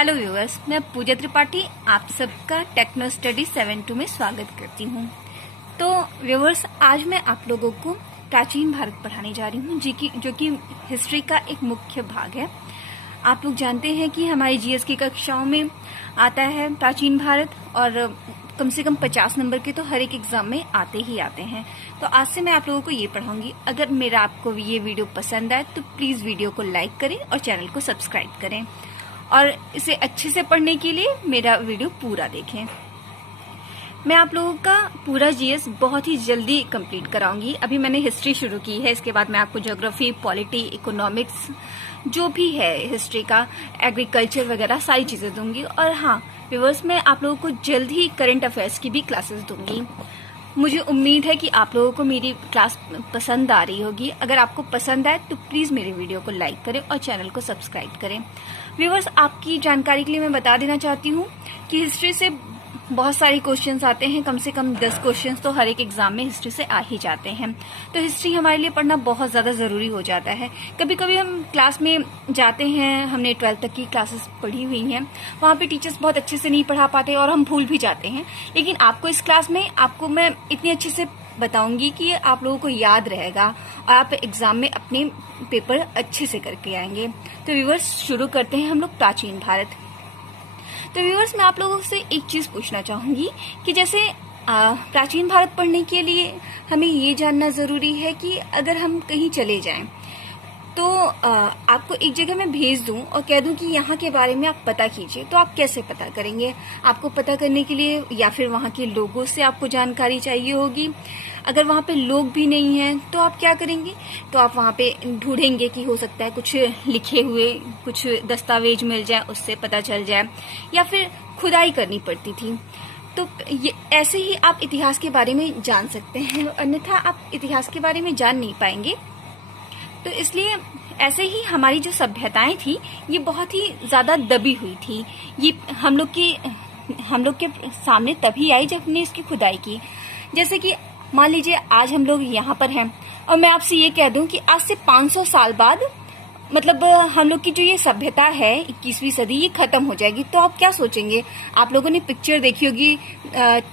Hello viewers, मैं पूजा त्रिपाठी आप सबका टेक्नो स्टडी 7.2 में स्वागत करती हूँ। तो व्यूअर्स, आज मैं आप लोगों को प्राचीन भारत पढ़ाने जा रही हूँ जो कि हिस्ट्री का एक मुख्य भाग है। आप लोग जानते हैं कि हमारी जीएस की कक्षाओं में आता है प्राचीन भारत, और कम से कम 50 नंबर के तो हर एक एग्जाम में आते ही आते हैं। तो आज से मैं आप लोगों को ये पढ़ाऊंगी। अगर मेरा आपको ये वीडियो पसंद आए तो प्लीज वीडियो को लाइक करें और चैनल को सब्सक्राइब करें, और इसे अच्छे से पढ़ने के लिए मेरा वीडियो पूरा देखें। मैं आप लोगों का पूरा जीएस बहुत ही जल्दी कंप्लीट कराऊंगी। अभी मैंने हिस्ट्री शुरू की है, इसके बाद मैं आपको ज्योग्राफी, पॉलिटी, इकोनॉमिक्स, जो भी है हिस्ट्री का, एग्रीकल्चर वगैरह सारी चीजें दूंगी। और हाँ व्यूअर्स, मैं आप लोगों को जल्द ही करंट अफेयर्स की भी क्लासेस दूंगी। मुझे उम्मीद है कि आप लोगों को मेरी क्लास पसंद आ रही होगी। अगर आपको पसंद आए तो प्लीज मेरे वीडियो को लाइक करें और चैनल को सब्सक्राइब करें। व्यूअर्स, आपकी जानकारी के लिए मैं बता देना चाहती हूँ कि हिस्ट्री से बहुत सारे क्वेश्चंस आते हैं। कम से कम 10 क्वेश्चंस तो हर एक एग्जाम में हिस्ट्री से आ ही जाते हैं। तो हिस्ट्री हमारे लिए पढ़ना बहुत ज्यादा जरूरी हो जाता है। कभी कभी हम क्लास में जाते हैं, हमने 12th तक की क्लासेस पढ़ी हुई हैं, वहाँ पे टीचर्स बहुत अच्छे से नहीं पढ़ा पाते और हम भूल भी जाते हैं। लेकिन आपको इस क्लास में आपको मैं इतनी अच्छे से बताऊंगी कि आप लोगों को याद रहेगा और आप एग्जाम में अपने पेपर अच्छे से करके आएंगे। तो व्यूअर्स, शुरू करते हैं हम लोग प्राचीन भारत। तो व्यूअर्स, मैं आप लोगों से एक चीज पूछना चाहूंगी कि जैसे प्राचीन भारत पढ़ने के लिए हमें ये जानना जरूरी है कि अगर हम कहीं चले जाएं तो आपको एक जगह मैं भेज दूं और कह दूं कि यहाँ के बारे में आप पता कीजिए, तो आप कैसे पता करेंगे? आपको पता करने के लिए या फिर वहाँ के लोगों से आपको जानकारी चाहिए होगी। अगर वहाँ पे लोग भी नहीं हैं तो आप क्या करेंगे? तो आप वहाँ पे ढूंढेंगे कि हो सकता है कुछ लिखे हुए कुछ दस्तावेज मिल जाए, उससे पता चल जाए, या फिर खुदाई करनी पड़ती थी। तो ये ऐसे ही आप इतिहास के बारे में जान सकते हैं, अन्यथा आप इतिहास के बारे में जान नहीं पाएंगे। तो इसलिए ऐसे ही हमारी जो सभ्यताएं थी ये बहुत ही ज्यादा दबी हुई थी। ये हम लोग के सामने तभी आई जब हमने इसकी खुदाई की। जैसे कि मान लीजिए आज हम लोग यहाँ पर हैं और मैं आपसे ये कह दूं कि आज से 500 साल बाद मतलब हम लोग की जो ये सभ्यता है 21वीं सदी, ये खत्म हो जाएगी। तो आप क्या सोचेंगे? आप लोगों ने पिक्चर देखी होगी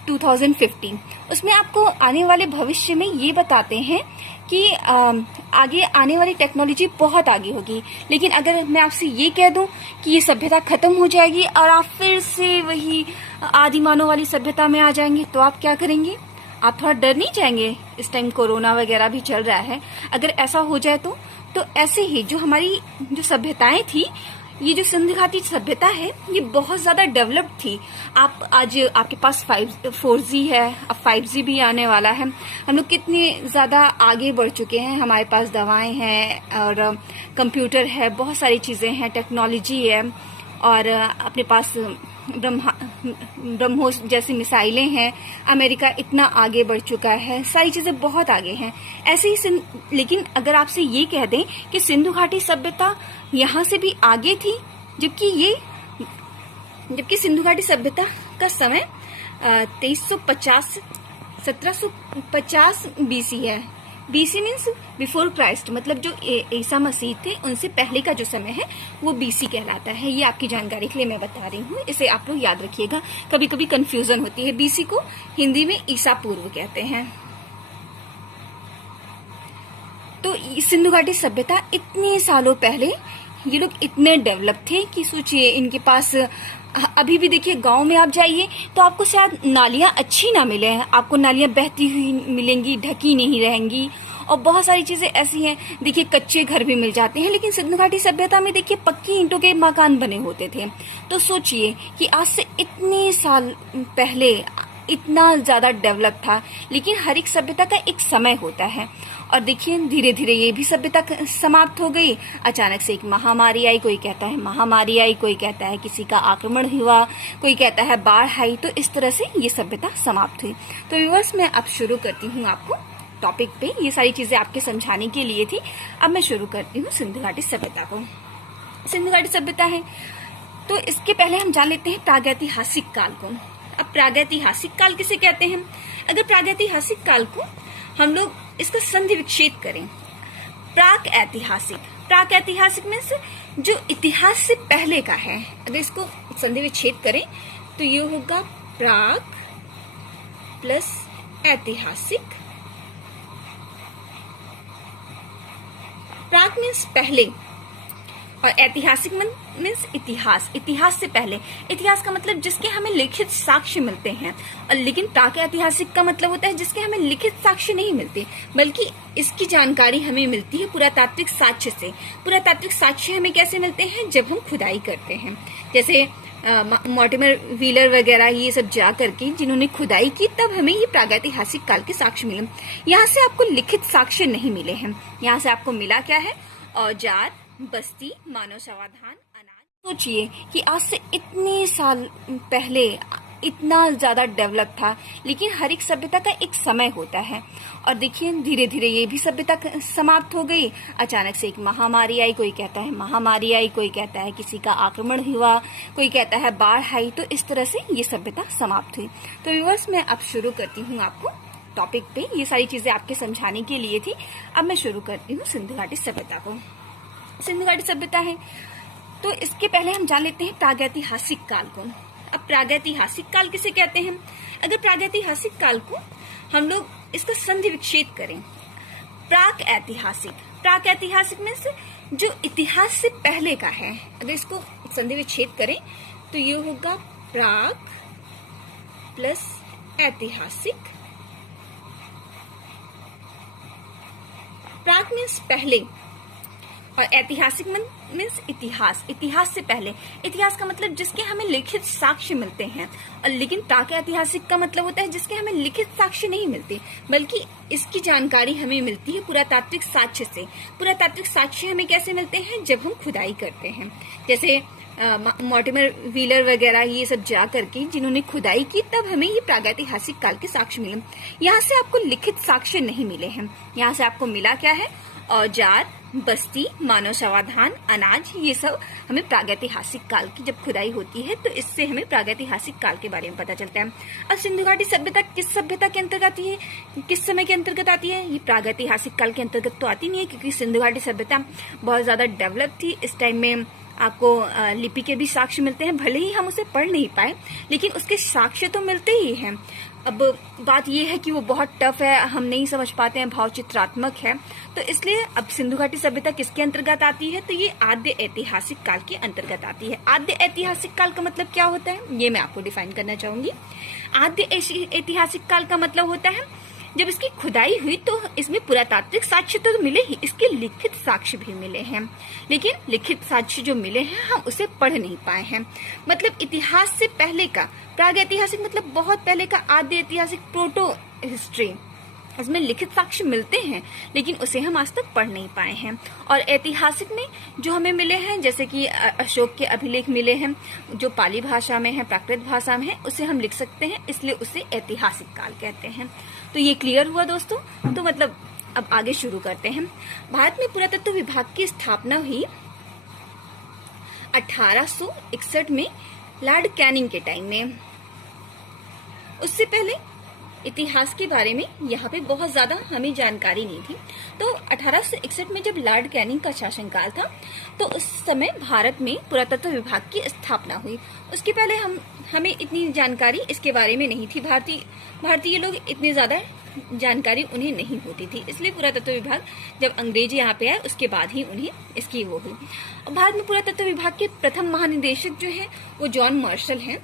2050, उसमें आपको आने वाले भविष्य में ये बताते हैं कि आगे आने वाली टेक्नोलॉजी बहुत आगे होगी। लेकिन अगर मैं आपसे ये कह दूं कि ये सभ्यता खत्म हो जाएगी और आप फिर से वही आदिमानव वाली सभ्यता में आ जाएंगे, तो आप क्या करेंगे? आप थोड़ा डर नहीं जाएंगे? इस टाइम कोरोना वगैरह भी चल रहा है, अगर ऐसा हो जाए तो ऐसे ही जो हमारी जो सभ्यताएं थी, ये जो सिंधु घाटी सभ्यता है ये बहुत ज्यादा डेवलप्ड थी। आप आज आपके पास 4G है, अब 5G भी आने वाला है। हम लोग कितने ज्यादा आगे बढ़ चुके हैं। हमारे पास दवाएं हैं और कंप्यूटर है, बहुत सारी चीजें हैं, टेक्नोलॉजी है, और अपने पास ब्रह्मोस जैसी मिसाइलें हैं। अमेरिका इतना आगे बढ़ चुका है, सारी चीजें बहुत आगे हैं। ऐसे ही लेकिन अगर आपसे ये कह दें कि सिंधु घाटी सभ्यता यहाँ से भी आगे थी, जबकि सिंधु घाटी सभ्यता का समय 1750 BC है। BC मीन्स बिफोर क्राइस्ट, मतलब जो ईसा मसीह थे उनसे पहले का जो समय है वो BC कहलाता है। ये आपकी जानकारी के लिए मैं बता रही हूँ, इसे आप लोग याद रखिएगा। कभी कभी कंफ्यूजन होती है। BC को हिंदी में ईसा पूर्व कहते हैं। तो सिंधु घाटी सभ्यता इतने सालों पहले ये लोग इतने डेवलप थे कि सोचिए, इनके पास अभी भी देखिए गांव में आप जाइए तो आपको शायद नालियां अच्छी ना मिले, आपको नालियां बहती हुई मिलेंगी, ढकी नहीं रहेंगी, और बहुत सारी चीजें ऐसी हैं। देखिए कच्चे घर भी मिल जाते हैं, लेकिन सिंधु घाटी सभ्यता में देखिए पक्की ईंटों के मकान बने होते थे। तो सोचिए कि आज से इतने साल पहले इतना ज्यादा डेवलप था। लेकिन हर एक सभ्यता का एक समय होता है, और देखिए धीरे धीरे ये भी सभ्यता समाप्त हो गई। अचानक से एक महामारी आई, कोई कहता है महामारी आई, कोई कहता है किसी का आक्रमण हुआ, कोई कहता है बाढ़ आई। तो इस तरह से ये सभ्यता समाप्त हुई। तो व्यूअर्स, मैं अब शुरू करती हूँ आपको टॉपिक पे। ये सारी चीजें आपके समझाने के लिए थी। अब मैं शुरू करती हूँ सिंधु घाटी सभ्यता को। सिंधु घाटी सभ्यता है तो इसके पहले हम जान लेते हैं प्रागैतिहासिक काल को। अब प्रागैतिहासिक काल किसे कहते हैं? अगर प्रागैतिहासिक काल को हम लोग इसका संधि विच्छेद करें, प्राक ऐतिहासिक प्राक ऐतिहासिक मीन्स जो इतिहास से पहले का है। अगर इसको संधि विच्छेद करें तो ये होगा प्राक प्लस ऐतिहासिक। प्राक मीन्स पहले और ऐतिहासिक मीन्स इतिहास, इतिहास से पहले। इतिहास का मतलब जिसके हमें लिखित साक्ष्य मिलते हैं, और लेकिन प्राक ऐतिहासिक का मतलब होता है जिसके हमें लिखित साक्ष्य नहीं मिलते, बल्कि इसकी जानकारी हमें मिलती है पुरातात्विक साक्ष्य से। पुरातात्विक साक्ष्य हमें कैसे मिलते हैं? जब हम खुदाई करते हैं, जैसे मॉर्टिमर व्हीलर वगैरह ये सब जा करके जिन्होंने खुदाई की, तब हमें ये प्रागैतिहासिक काल के साक्ष्य मिले। यहाँ से आपको लिखित साक्ष्य नहीं मिले हैं। यहाँ से आपको मिला क्या है? औजार, बस्ती, मानव समाधान, अनाज। सोचिए कि आज से इतने साल पहले इतना ज्यादा डेवलप था, लेकिन हर एक सभ्यता का एक समय होता है। और देखिए धीरे धीरे ये भी सभ्यता समाप्त हो गई। अचानक से एक महामारी आई, कोई कहता है महामारी आई, कोई कहता है किसी का आक्रमण हुआ, कोई कहता है बाढ़ आई। तो इस तरह से ये सभ्यता समाप्त हुई। तो व्यूअर्स, मैं अब शुरू करती हूँ आपको टॉपिक पे। ये सारी चीजें आपके समझाने के लिए थी। अब मैं शुरू करती हूँ सिंधु घाटी सभ्यता को। सिंधु घाटी सभ्यता है तो इसके पहले हम जान लेते हैं प्रागैतिहासिक काल को। अब प्रागैतिहासिक काल किसे कहते हैं? अगर प्रागैतिहासिक काल को हम लोग इसका संधि विच्छेद करें, प्राक ऐतिहासिक। प्राक ऐतिहासिक मीन्स जो इतिहास से पहले का है। अगर इसको संधि विच्छेद करें तो ये होगा प्राक प्लस ऐतिहासिक। प्राक मीन्स पहले और ऐतिहासिक मीन्स इतिहास, इतिहास से पहले। इतिहास का मतलब जिसके हमें लिखित साक्ष्य मिलते हैं, और लेकिन प्राक ऐतिहासिक का मतलब होता है जिसके हमें लिखित साक्ष्य नहीं मिलते, बल्कि इसकी जानकारी हमें मिलती है पुरातात्विक साक्ष्य से। पुरातात्विक साक्ष्य हमें कैसे मिलते हैं? जब हम खुदाई करते हैं, जैसे मॉर्टिमर व्हीलर वगैरह ये सब जा करके जिन्होंने खुदाई की, तब हमें ये प्रागैतिहासिक काल के साक्ष्य मिले। यहाँ से आपको लिखित साक्ष्य नहीं मिले हैं। यहाँ से आपको मिला क्या है? औजार, बस्ती, मानव समाधान, अनाज। ये सब हमें प्रागैतिहासिक काल की जब खुदाई होती है तो इससे हमें प्रागैतिहासिक काल के बारे में पता चलता है। अब सिंधु घाटी सभ्यता किस सभ्यता के अंतर्गत आती है, किस समय के अंतर्गत आती है? ये प्रागैतिहासिक काल के अंतर्गत तो आती नहीं है, क्योंकि सिंधु घाटी सभ्यता बहुत ज्यादा डेवलप थी। इस टाइम में आपको लिपि के भी साक्ष्य मिलते हैं, भले ही हम उसे पढ़ नहीं पाए, लेकिन उसके साक्ष्य तो मिलते ही हैं। अब बात यह है कि वो बहुत टफ है, हम नहीं समझ पाते हैं, भाव चित्रात्मक है, तो इसलिए अब सिंधु घाटी सभ्यता किसके अंतर्गत आती है? तो ये आद्य ऐतिहासिक काल के अंतर्गत आती है। आद्य ऐतिहासिक काल का मतलब क्या होता है, ये मैं आपको डिफाइन करना चाहूंगी। आद्य ऐतिहासिक काल का मतलब होता है जब इसकी खुदाई हुई तो इसमें पुरातात्विक साक्ष्य तो मिले ही, इसके लिखित साक्ष्य भी मिले हैं, लेकिन लिखित साक्ष्य जो मिले हैं हम उसे पढ़ नहीं पाए हैं। मतलब इतिहास से पहले का, प्रागैतिहासिक मतलब बहुत पहले का, आद्य ऐतिहासिक प्रोटो हिस्ट्री, इसमें लिखित साक्ष्य मिलते हैं, लेकिन उसे हम आज तक पढ़ नहीं पाए हैं। और ऐतिहासिक में जो हमें मिले हैं, जैसे कि अशोक के अभिलेख मिले हैं, जो पाली भाषा में है, प्राकृत भाषा में है, उसे हम लिख सकते हैं, इसलिए उसे ऐतिहासिक काल कहते हैं। तो ये क्लियर हुआ दोस्तों। तो मतलब अब आगे शुरू करते हैं। भारत में पुरातत्व विभाग की स्थापना हुई 1861 में लॉर्ड कैनिंग के टाइम में। उससे पहले इतिहास के बारे में यहाँ पे बहुत ज्यादा हमें जानकारी नहीं थी। तो 1861 में जब लॉर्ड कैनिंग का शासनकाल था, तो उस समय भारत में पुरातत्व विभाग की स्थापना हुई। उसके पहले हमें इतनी जानकारी इसके बारे में नहीं थी। भारतीय लोग इतनी ज्यादा जानकारी उन्हें नहीं होती थी, इसलिए पुरातत्व विभाग जब अंग्रेज यहाँ पे आए उसके बाद ही उन्हें इसकी वो हुई। भारत में पुरातत्व विभाग के प्रथम महानिदेशक जो है वो जॉन मार्शल हैं।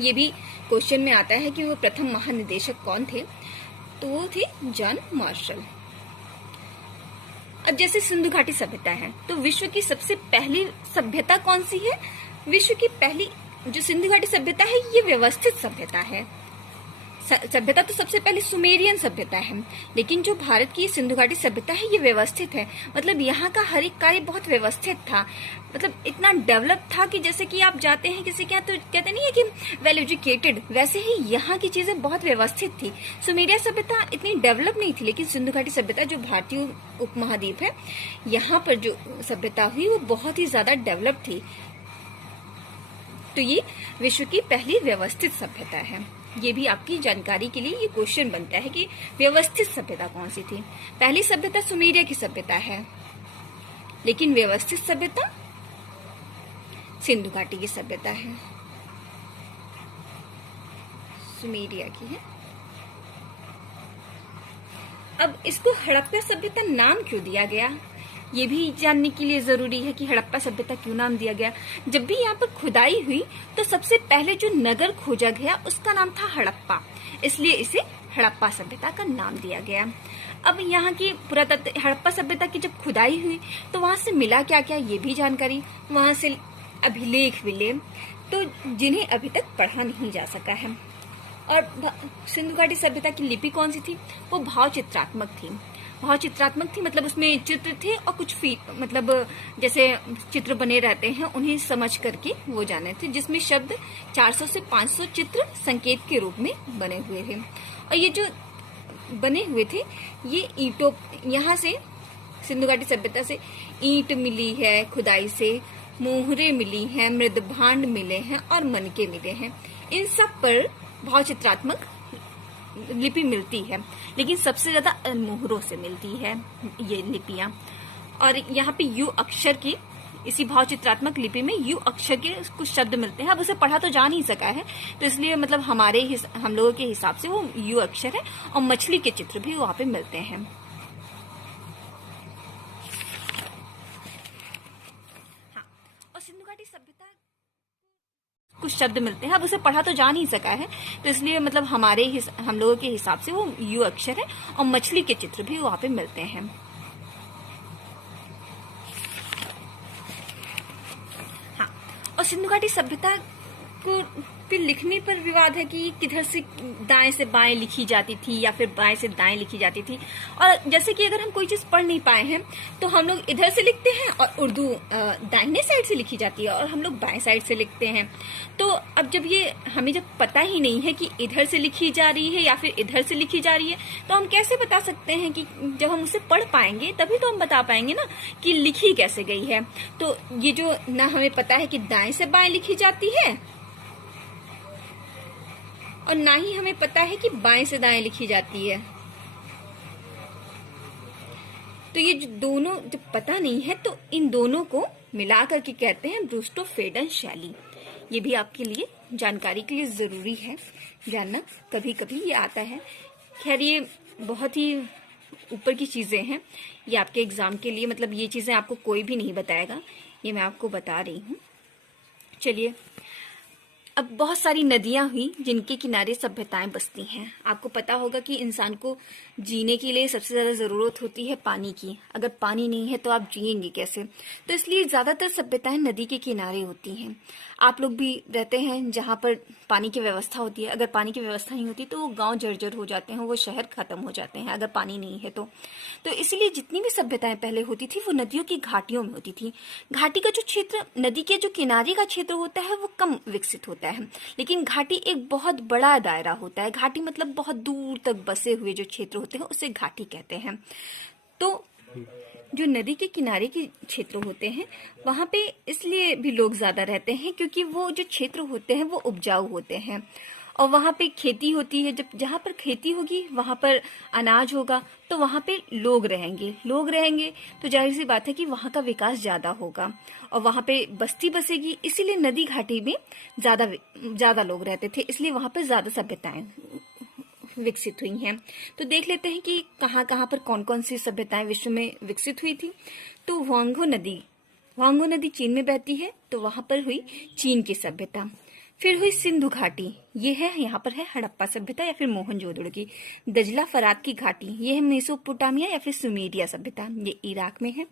ये भी क्वेश्चन में आता है कि वो प्रथम महानिदेशक कौन थे, तो वो थे जॉन मार्शल। अब जैसे सिंधु घाटी सभ्यता है, तो विश्व की सबसे पहली सभ्यता कौन सी है? विश्व की पहली जो सिंधु घाटी सभ्यता है ये व्यवस्थित सभ्यता है। सभ्यता तो सबसे पहले सुमेरियन सभ्यता है, लेकिन जो भारत की सिंधु घाटी सभ्यता है ये व्यवस्थित है। मतलब यहाँ का हर एक कार्य बहुत व्यवस्थित था, मतलब इतना डेवलप था कि जैसे कि आप जाते हैं किसी के यहाँ तो कहते नहीं है कि वेल एजुकेटेड, वैसे ही यहाँ की चीजें बहुत व्यवस्थित थी। सुमेरिया सभ्यता इतनी डेवलप नहीं थी, लेकिन सिंधु घाटी सभ्यता जो भारतीय उपमहाद्वीप है यहाँ पर जो सभ्यता हुई वो बहुत ही ज्यादा डेवलप थी। तो ये विश्व की पहली व्यवस्थित सभ्यता है। ये भी आपकी जानकारी के लिए ये क्वेश्चन बनता है कि व्यवस्थित सभ्यता कौन सी थी। पहली सभ्यता सुमेरिया की सभ्यता है। लेकिन व्यवस्थित सभ्यता सिंधु घाटी की सभ्यता है, सुमेरिया की है। अब इसको हड़प्पा सभ्यता नाम क्यों दिया गया, ये भी जानने के लिए जरूरी है कि हड़प्पा सभ्यता क्यों नाम दिया गया। जब भी यहाँ पर खुदाई हुई तो सबसे पहले जो नगर खोजा गया उसका नाम था हड़प्पा, इसलिए इसे हड़प्पा सभ्यता का नाम दिया गया। अब यहाँ की पुरातत्व हड़प्पा सभ्यता की जब खुदाई हुई तो वहां से मिला क्या क्या, ये भी जानकारी, वहां से अभिलेख मिले तो जिन्हें अभी तक पढ़ा नहीं जा सका है। और सिंधु घाटी सभ्यता की लिपि कौन सी थी, वो भाव चित्रात्मक थी। भाव चित्रात्मक थी मतलब उसमें चित्र थे और कुछ मतलब जैसे चित्र बने रहते हैं उन्हें समझ करके वो जाने थे, जिसमें शब्द 400 से 500 चित्र संकेत के रूप में बने हुए थे। और ये जो बने हुए थे ये ईंटों, यहाँ से सिंधु घाटी सभ्यता से ईंट मिली है खुदाई से, मोहरे मिली हैं, मृदभांड मिले हैं और मनके मिले हैं। इन सब पर भाव चित्रात्मक लिपि मिलती है, लेकिन सबसे ज्यादा मोहरों से मिलती है ये लिपियां। और यहाँ पे यू अक्षर की, इसी भाव चित्रात्मक लिपि में यू अक्षर के कुछ शब्द मिलते हैं। अब उसे पढ़ा तो जा नहीं सका है तो इसलिए मतलब हम लोगों के हिसाब से वो यू अक्षर है। और मछली के चित्र भी वहां पे मिलते हैं। हाँ, और सिंधु घाटी सभ्यता कुछ शब्द मिलते हैं। अब उसे पढ़ा तो जा नहीं सका है तो इसलिए मतलब हम लोगों के हिसाब से वो यू अक्षर है। और मछली के चित्र भी वहां पे मिलते हैं। हाँ, और सिंधु घाटी सभ्यता को फिर लिखने पर विवाद है कि किधर से दाएं से बाएं लिखी जाती थी या फिर बाएं से दाएं लिखी जाती थी। और जैसे कि अगर हम कोई चीज पढ़ नहीं पाए हैं तो हम लोग इधर से लिखते हैं और उर्दू दाहिने साइड से लिखी जाती है और हम लोग बाएं साइड से लिखते हैं। तो अब जब ये हमें जब पता ही नहीं है कि इधर से लिखी जा रही है या फिर इधर से लिखी जा रही है तो हम कैसे बता सकते हैं कि जब हम उसे पढ़ पाएंगे तभी तो हम बता पाएंगे ना कि लिखी कैसे गई है। तो ये जो ना हमें पता है कि दाएं से बाएं लिखी जाती है और ना ही हमें पता है कि बाएं से दाएं लिखी जाती है, तो ये जो दोनों जब पता नहीं है तो इन दोनों को मिला करके कहते हैं ब्रूस्टो-फेडन शैली। ये भी आपके लिए जानकारी के लिए जरूरी है जानना, कभी कभी ये आता है। खैर ये बहुत ही ऊपर की चीजें हैं, ये आपके एग्जाम के लिए मतलब ये चीजें आपको कोई भी नहीं बताएगा, ये मैं आपको बता रही हूँ। चलिए, अब बहुत सारी नदियां हुई जिनके किनारे सभ्यताएं बसती हैं। आपको पता होगा कि इंसान को जीने के लिए सबसे ज्यादा जरूरत होती है पानी की। अगर पानी नहीं है तो आप जिएंगे कैसे? तो इसलिए ज्यादातर सभ्यताएं नदी के किनारे होती हैं। आप लोग भी रहते हैं जहां पर पानी की व्यवस्था होती है। अगर पानी की व्यवस्था नहीं होती तो वो गांव जर्जर हो जाते हैं, वो शहर खत्म हो जाते हैं अगर पानी नहीं है तो इसलिए जितनी भी सभ्यताएं पहले होती थी वो नदियों की घाटियों में होती थी। घाटी का जो क्षेत्र, नदी के जो किनारे का क्षेत्र होता है वो कम विकसित होता है, लेकिन घाटी एक बहुत बड़ा दायरा होता है। घाटी मतलब बहुत दूर तक बसे हुए जो क्षेत्र होते हैं उसे घाटी कहते हैं। तो जो नदी के किनारे के क्षेत्र होते हैं वहां पे इसलिए भी लोग ज्यादा रहते हैं क्योंकि वो जो क्षेत्र होते हैं वो उपजाऊ होते हैं और वहां पे खेती होती है। जब जहां पर खेती होगी वहां पर अनाज होगा तो वहां पे लोग रहेंगे तो जाहिर सी बात है कि वहां का विकास ज्यादा होगा और वहां पे बस्ती बसेगी। इसीलिए नदी घाटी में ज्यादा लोग रहते थे, इसलिए वहां पर ज्यादा सभ्यताएं विकसित हुई हैं। तो देख लेते हैं कि कहाँ कहाँ पर कौन कौन सी सभ्यताएं विश्व में विकसित हुई थी। तो वांगो नदी चीन में बहती है, तो वहां पर हुई चीन की सभ्यता। फिर हुई सिंधु घाटी, ये है यहाँ पर है हड़प्पा सभ्यता या फिर मोहनजोदड़ो की। दजला फरात की घाटी, ये है मेसोपोटामिया या फिर सुमेरिया सभ्यता, ये इराक में है।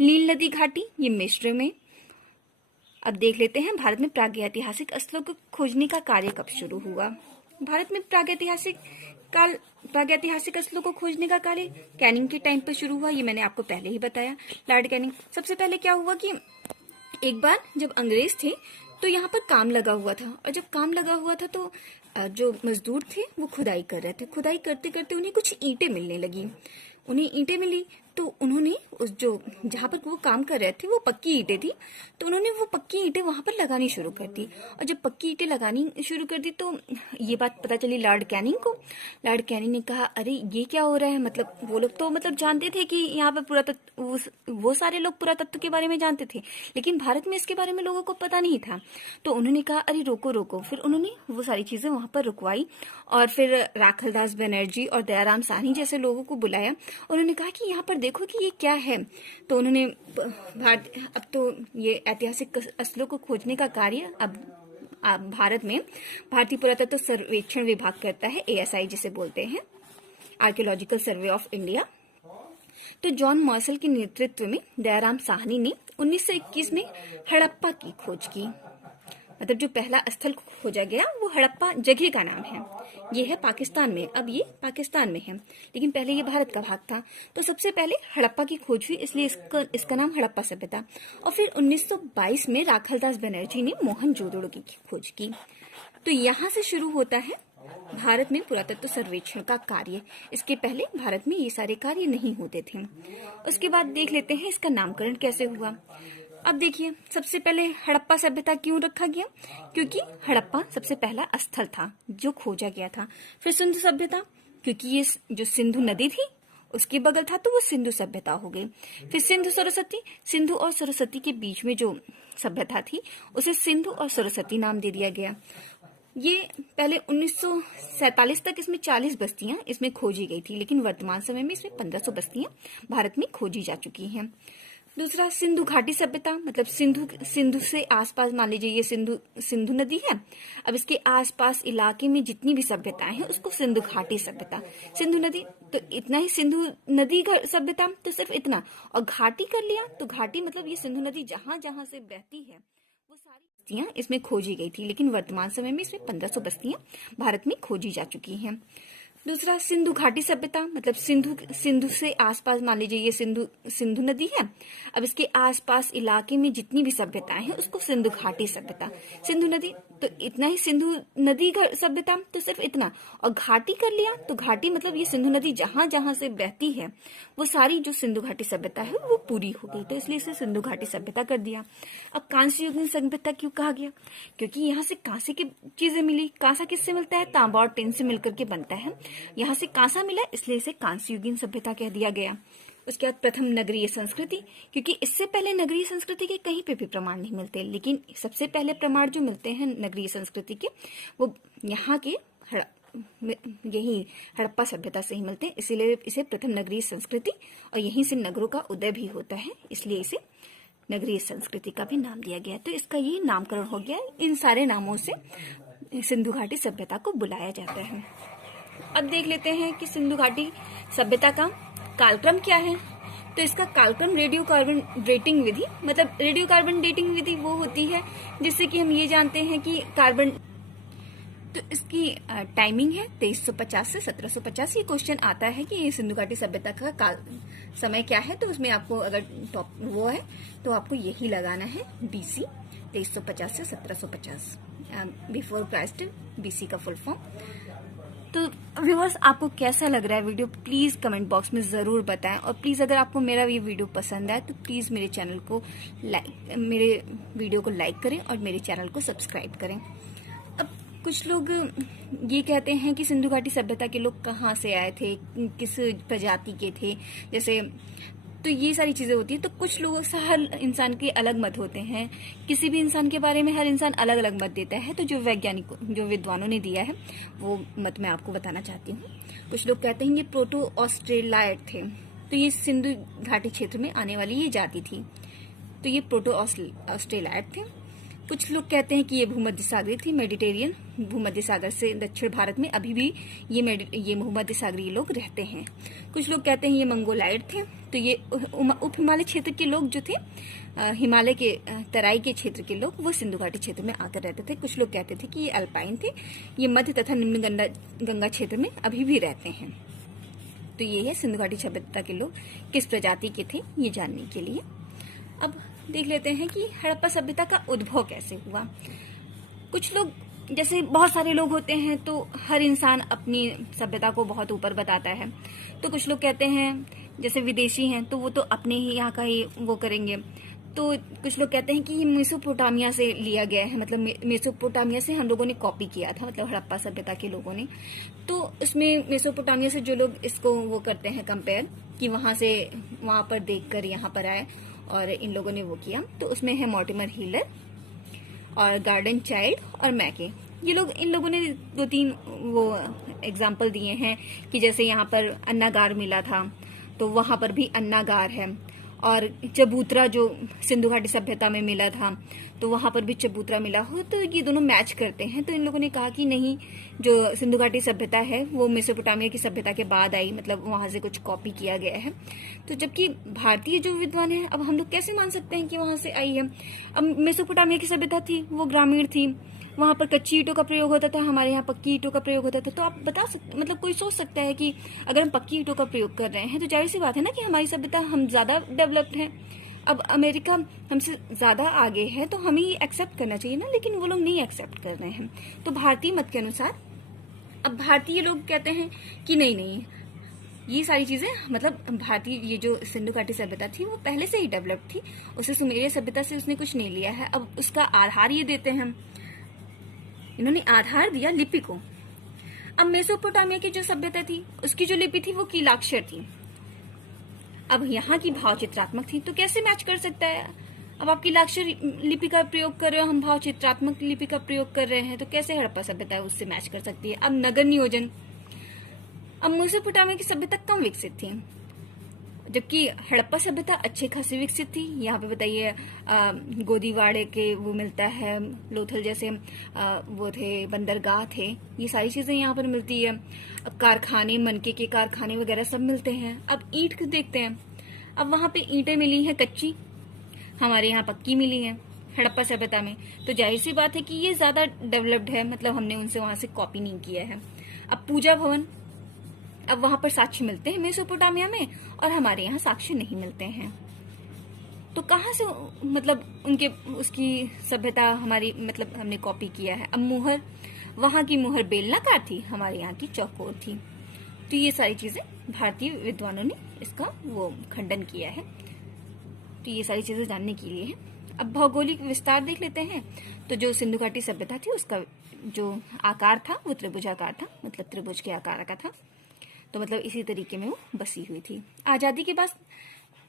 नील नदी घाटी, ये मिस्र में। अब देख लेते हैं भारत में प्रागैतिहासिक स्थलों को खोजने का कार्य कब शुरू हुआ। भारत में प्रागैतिहासिक स्थलों को खोजने का कार्य कैनिंग के टाइम पर शुरू हुआ, ये मैंने आपको पहले ही बताया, लॉर्ड कैनिंग। सबसे पहले क्या हुआ कि एक बार जब अंग्रेज थे तो यहाँ पर काम लगा हुआ था और जब काम लगा हुआ था तो जो मजदूर थे वो खुदाई कर रहे थे। खुदाई करते करते उन्हें कुछ ईंटें मिलने लगी। उन्हें ईंटें मिली तो उन्होंने उस जो जहाँ पर वो काम कर रहे थे वो पक्की ईंटें थी, तो उन्होंने वो पक्की ईंटें वहां पर लगानी शुरू कर दी। और जब पक्की ईंटें लगानी शुरू कर दी तो ये बात पता चली लॉर्ड कैनिंग को। लॉर्ड कैनिंग ने कहा अरे ये क्या हो रहा है, मतलब वो लोग तो मतलब जानते थे कि यहाँ पर पुरातत्व, वो सारे लोग पुरातत्व के बारे में जानते थे, लेकिन भारत में इसके बारे में लोगों को पता नहीं था। तो उन्होंने कहा अरे रोको रोको, फिर उन्होंने वो सारी चीजें वहां पर रुकवाई और फिर राखलदास बनर्जी और दयाराम साहनी जैसे लोगों को बुलाया। उन्होंने कहा कि यहाँ पर देखो कि ये क्या है। तो उन्होंने अब तो ये ऐतिहासिक स्थलों को खोजने का कार्य अब भारत में भारतीय पुरातत्व सर्वेक्षण विभाग करता है, ASI जिसे बोलते हैं, आर्कियोलॉजिकल सर्वे ऑफ इंडिया। तो जॉन मार्शल के नेतृत्व में दयाराम साहनी ने 1921 में हड़प्पा की खोज की। मतलब जो पहला स्थल खोजा गया वो हड़प्पा जगह का नाम है। ये है पाकिस्तान में, अब ये पाकिस्तान में है, लेकिन पहले ये भारत का भाग था। तो सबसे पहले हड़प्पा की खोज हुई, इसलिए इसका नाम हड़प्पा सभ्यता। और फिर 1922 में राखलदास बनर्जी ने मोहनजोदड़ो की खोज की। तो यहाँ से शुरू होता है भारत में पुरातत्व सर्वेक्षण का कार्य। इसके पहले भारत में ये सारे कार्य नहीं होते थे। उसके बाद देख लेते हैं इसका नामकरण कैसे हुआ। अब देखिए, सबसे पहले हड़प्पा सभ्यता क्यों रखा गया, क्योंकि हड़प्पा सबसे पहला स्थल था जो खोजा गया था। फिर सिंधु सभ्यता, क्योंकि ये जो सिंधु नदी थी उसके बगल था, तो वो सिंधु सभ्यता हो गई। फिर सिंधु सरस्वती, सिंधु और सरस्वती के बीच में जो सभ्यता थी उसे सिंधु और सरस्वती नाम दे दिया गया। ये पहले 1947 तक इसमें 40 बस्तियां इसमें खोजी गई थी, लेकिन वर्तमान समय में इसमें 1500 बस्तियां भारत में खोजी जा चुकी हैं। दूसरा सिंधु घाटी सभ्यता, मतलब सिंधु से आसपास, मान लीजिए ये सिंधु नदी है, अब इसके आसपास इलाके में जितनी भी सभ्यताएं हैं उसको सिंधु घाटी सभ्यता। सिंधु नदी तो इतना ही, सिंधु नदी सभ्यता तो सिर्फ इतना, और घाटी कर लिया तो घाटी मतलब ये सिंधु नदी जहां जहां से बहती है वो सारी बस्तियां इसमें खोजी गई थी, लेकिन वर्तमान समय में इसमें 1500 बस्तियां भारत में खोजी जा चुकी हैं। दूसरा सिंधु घाटी सभ्यता, मतलब सिंधु से आसपास, मान लीजिए ये सिंधु नदी है, अब इसके आसपास इलाके में जितनी भी सभ्यताएं हैं उसको सिंधु घाटी सभ्यता। सिंधु नदी तो इतना ही, सिंधु नदी सभ्यता तो सिर्फ इतना, और घाटी कर लिया तो घाटी मतलब ये सिंधु नदी जहां जहां से बहती है वो सारी जो सिंधु घाटी सभ्यता है वो पूरी हो गई, तो इसलिए इसे सिंधु घाटी सभ्यता कर दिया। अब कांस्य युगीन सभ्यता क्यों कहा गया, क्योंकि यहाँ से कांसे की चीजें मिली। कांसा किससे मिलता है, तांबा और टिन से मिलकर के बनता है। यहाँ से कांसा मिला इसलिए इसे कांस्य युगीन सभ्यता कह दिया गया। उसके बाद प्रथम नगरीय संस्कृति, क्योंकि इससे पहले नगरीय संस्कृति के कहीं पे भी प्रमाण नहीं मिलते, लेकिन सबसे पहले प्रमाण जो मिलते हैं नगरीय संस्कृति के वो यहाँ के यही हड़प्पा सभ्यता से ही मिलते हैं, इसीलिए इसे प्रथम नगरीय संस्कृति, और यहीं से नगरों का उदय भी होता है, इसलिए इसे नगरीय संस्कृति का भी नाम दिया गया। तो इसका ये नामकरण हो गया। इन सारे नामों से सिंधु घाटी सभ्यता को बुलाया जाता है। अब देख लेते हैं कि सिंधु घाटी सभ्यता का कालक्रम क्या है। तो इसका कालक्रम रेडियो कार्बन डेटिंग विधि, मतलब रेडियो कार्बन डेटिंग विधि वो होती है जिससे कि हम ये जानते हैं कि कार्बन, तो इसकी टाइमिंग है 2350 से 1750। ये क्वेश्चन आता है कि ये सिंधु घाटी सभ्यता का काल समय क्या है, तो उसमें आपको अगर टॉप वो है तो आपको यही लगाना है BC 2350 से 1750, बिफोर क्राइस्ट, BC का फुल फॉर्म। तो व्यूअर्स, आपको कैसा लग रहा है वीडियो, प्लीज कमेंट बॉक्स में जरूर बताएं, और प्लीज अगर आपको मेरा ये वीडियो पसंद आए तो प्लीज मेरे वीडियो को लाइक करें और मेरे चैनल को सब्सक्राइब करें। अब कुछ लोग ये कहते हैं कि सिंधु घाटी सभ्यता के लोग कहाँ से आए थे, किस प्रजाति के थे, जैसे, तो ये सारी चीजें होती है। तो कुछ लोगों से हर इंसान के अलग मत होते हैं, किसी भी इंसान के बारे में हर इंसान अलग अलग मत देता है। तो जो विद्वानों ने दिया है वो मत मैं आपको बताना चाहती हूँ। कुछ लोग कहते हैं ये प्रोटो ऑस्ट्रेलाइट थे, तो ये सिंधु घाटी क्षेत्र में आने वाली ये जाति थी, तो ये प्रोटो ऑस्ट्रेलाइट थे। कुछ लोग कहते हैं कि ये भूमध्य सागरीय थी, मेडिटेरियन, भूमध्य सागर से दक्षिण भारत में अभी भी ये भूमध्य सागरीय लोग रहते हैं। कुछ लोग कहते हैं ये मंगोलाइड थे, तो ये उप हिमालय क्षेत्र के लोग जो थे, हिमालय के तराई के क्षेत्र के लोग, वो सिंधु घाटी क्षेत्र में आकर रहते थे। कुछ लोग कहते थे कि ये अल्पाइन थे, ये मध्य तथा निम्न गंगा क्षेत्र में अभी भी रहते हैं। तो ये है सिंधु घाटी सभ्यता के लोग किस प्रजाति के थे, ये जानने के लिए। अब देख लेते हैं कि हड़प्पा सभ्यता का उद्भव कैसे हुआ। कुछ लोग, जैसे बहुत सारे लोग होते हैं तो हर इंसान अपनी सभ्यता को बहुत ऊपर बताता है, तो कुछ लोग कहते हैं जैसे विदेशी हैं तो वो तो अपने ही यहाँ का ही वो करेंगे। तो कुछ लोग कहते हैं कि ये मेसोपोटामिया से लिया गया है, मतलब मेसोपोटामिया से हम लोगों ने कॉपी किया था, मतलब हड़प्पा सभ्यता के लोगों ने। तो उसमें मेसोपोटामिया से जो लोग इसको वो करते हैं कंपेयर, कि वहां से वहां पर देखकर यहाँ पर आए और इन लोगों ने वो किया, तो उसमें है मॉर्टिमर हीलर और गार्डन चाइल्ड और मैके। ये लोग, इन लोगों ने 2-3 वो एग्जाम्पल दिए हैं कि जैसे यहाँ पर अन्नागार मिला था तो वहां पर भी अन्नागार है, और चबूतरा जो सिंधु घाटी सभ्यता में मिला था तो वहां पर भी चबूतरा मिला हो, तो ये दोनों मैच करते हैं। तो इन लोगों ने कहा कि नहीं, जो सिंधु घाटी सभ्यता है वो मेसोपोटामिया की सभ्यता के बाद आई, मतलब वहां से कुछ कॉपी किया गया है। तो जबकि भारतीय जो विद्वान है, अब हम लोग कैसे मान सकते हैं कि वहां से आई है? अब मेसोपोटामिया की सभ्यता थी, वो ग्रामीण थी, वहां पर कच्ची ईंटों का प्रयोग होता था, हमारे यहाँ पक्की ईंटों का प्रयोग होता था। तो आप बता सकते, मतलब कोई सोच सकता है कि अगर हम पक्की ईंटों का प्रयोग कर रहे हैं तो जाहिर सी बात है ना कि हमारी सभ्यता, हम ज्यादा डेवलप्ड हैं। अब अमेरिका हमसे ज्यादा आगे है तो हमें ये एक्सेप्ट करना चाहिए ना, लेकिन वो लोग नहीं एक्सेप्ट कर रहे हैं। तो भारतीय मत के अनुसार अब भारतीय लोग कहते हैं कि नहीं, ये सारी चीजें, मतलब भारतीय ये जो सिंधु घाटी सभ्यता थी वो पहले से ही डेवलप्ड थी, उसे सुमेरिया सभ्यता से उसने कुछ नहीं लिया है। अब उसका आधार ये देते हैं, इन्होंने आधार दिया लिपि को। अब मेसोपोटामिया की जो सभ्यता थी उसकी जो लिपि थी वो कीलाक्षर थी, अब यहाँ की भाव चित्रात्मक थी, तो कैसे मैच कर सकता है? अब आप कीलाक्षर लिपि का प्रयोग कर रहे हो, हम भाव चित्रात्मक लिपि का प्रयोग कर रहे हैं, तो कैसे हड़प्पा सभ्यता है उससे मैच कर सकती है? अब नगर नियोजन, अब मेसोपोटामिया की सभ्यता कम विकसित थी जबकि हड़प्पा सभ्यता अच्छे खासी विकसित थी। यहाँ पे बताइए गोदीवाड़े के वो मिलता है, लोथल जैसे वो थे, बंदरगाह थे, ये सारी चीजें यहाँ पर मिलती है। कारखाने, मनके के कारखाने वगैरह सब मिलते हैं। अब ईंट देखते हैं, अब वहां पे ईंटें मिली हैं कच्ची, हमारे यहाँ पक्की मिली है हड़प्पा सभ्यता में, तो जाहिर सी बात है कि ये ज्यादा डेवलप्ड है, मतलब हमने उनसे वहां से कॉपी नहीं किया है। अब पूजा भवन, अब वहां पर साक्ष्य मिलते हैं मेसोपोटामिया में और हमारे यहाँ साक्ष्य नहीं मिलते हैं, तो कहाँ से मतलब उनके उसकी सभ्यता हमारी, मतलब हमने कॉपी किया है। अब मुहर, वहां की मुहर बेलनाकार थी, हमारे यहाँ की चौकोर थी। तो ये सारी चीजें भारतीय विद्वानों ने इसका वो खंडन किया है, तो ये सारी चीजें जानने के लिए है। अब भौगोलिक विस्तार देख लेते हैं, तो जो सिंधु घाटी सभ्यता थी उसका जो आकार था वो त्रिभुजाकार था, मतलब त्रिभुज के आकार का था, तो मतलब इसी तरीके में वो बसी हुई थी। आजादी के बाद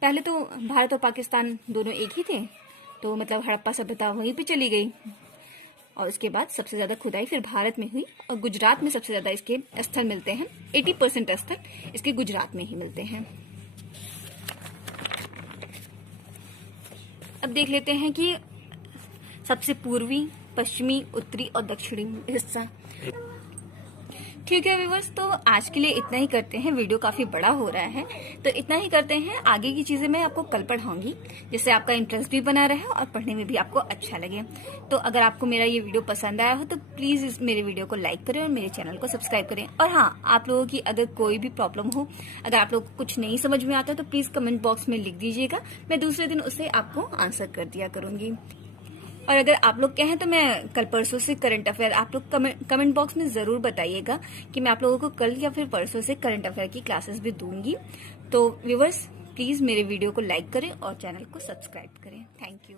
पहले तो भारत और पाकिस्तान दोनों एक ही थे, तो मतलब हड़प्पा सभ्यता वहीं पे चली गई, और उसके बाद सबसे ज्यादा खुदाई फिर भारत में हुई, और गुजरात में सबसे ज्यादा इसके स्थल मिलते हैं। 80% स्थल इसके गुजरात में ही मिलते हैं। अब देख लेते हैं कि सबसे पूर्वी, पश्चिमी, उत्तरी और दक्षिणी हिस्सा। ठीक है व्यूअर्स, तो आज के लिए इतना ही करते हैं, वीडियो काफी बड़ा हो रहा है, तो इतना ही करते हैं। आगे की चीजें मैं आपको कल पढ़ाऊंगी, जिससे आपका इंटरेस्ट भी बना रहे और पढ़ने में भी आपको अच्छा लगे। तो अगर आपको मेरा ये वीडियो पसंद आया हो तो प्लीज इस मेरे वीडियो को लाइक करें और मेरे चैनल को सब्सक्राइब करें। और हाँ, आप लोगों की अगर कोई भी प्रॉब्लम हो, अगर आप लोग को कुछ नहीं समझ में आता तो प्लीज कमेंट बॉक्स में लिख दीजिएगा, मैं दूसरे दिन उसे आपको आंसर कर दिया करूंगी। और अगर आप लोग कहें तो मैं कल परसों से करंट अफेयर, आप लोग कमेंट बॉक्स में जरूर बताइएगा कि मैं आप लोगों को कल या फिर परसों से करंट अफेयर की क्लासेस भी दूंगी। तो व्यूअर्स प्लीज मेरे वीडियो को लाइक करें और चैनल को सब्सक्राइब करें। Thank you.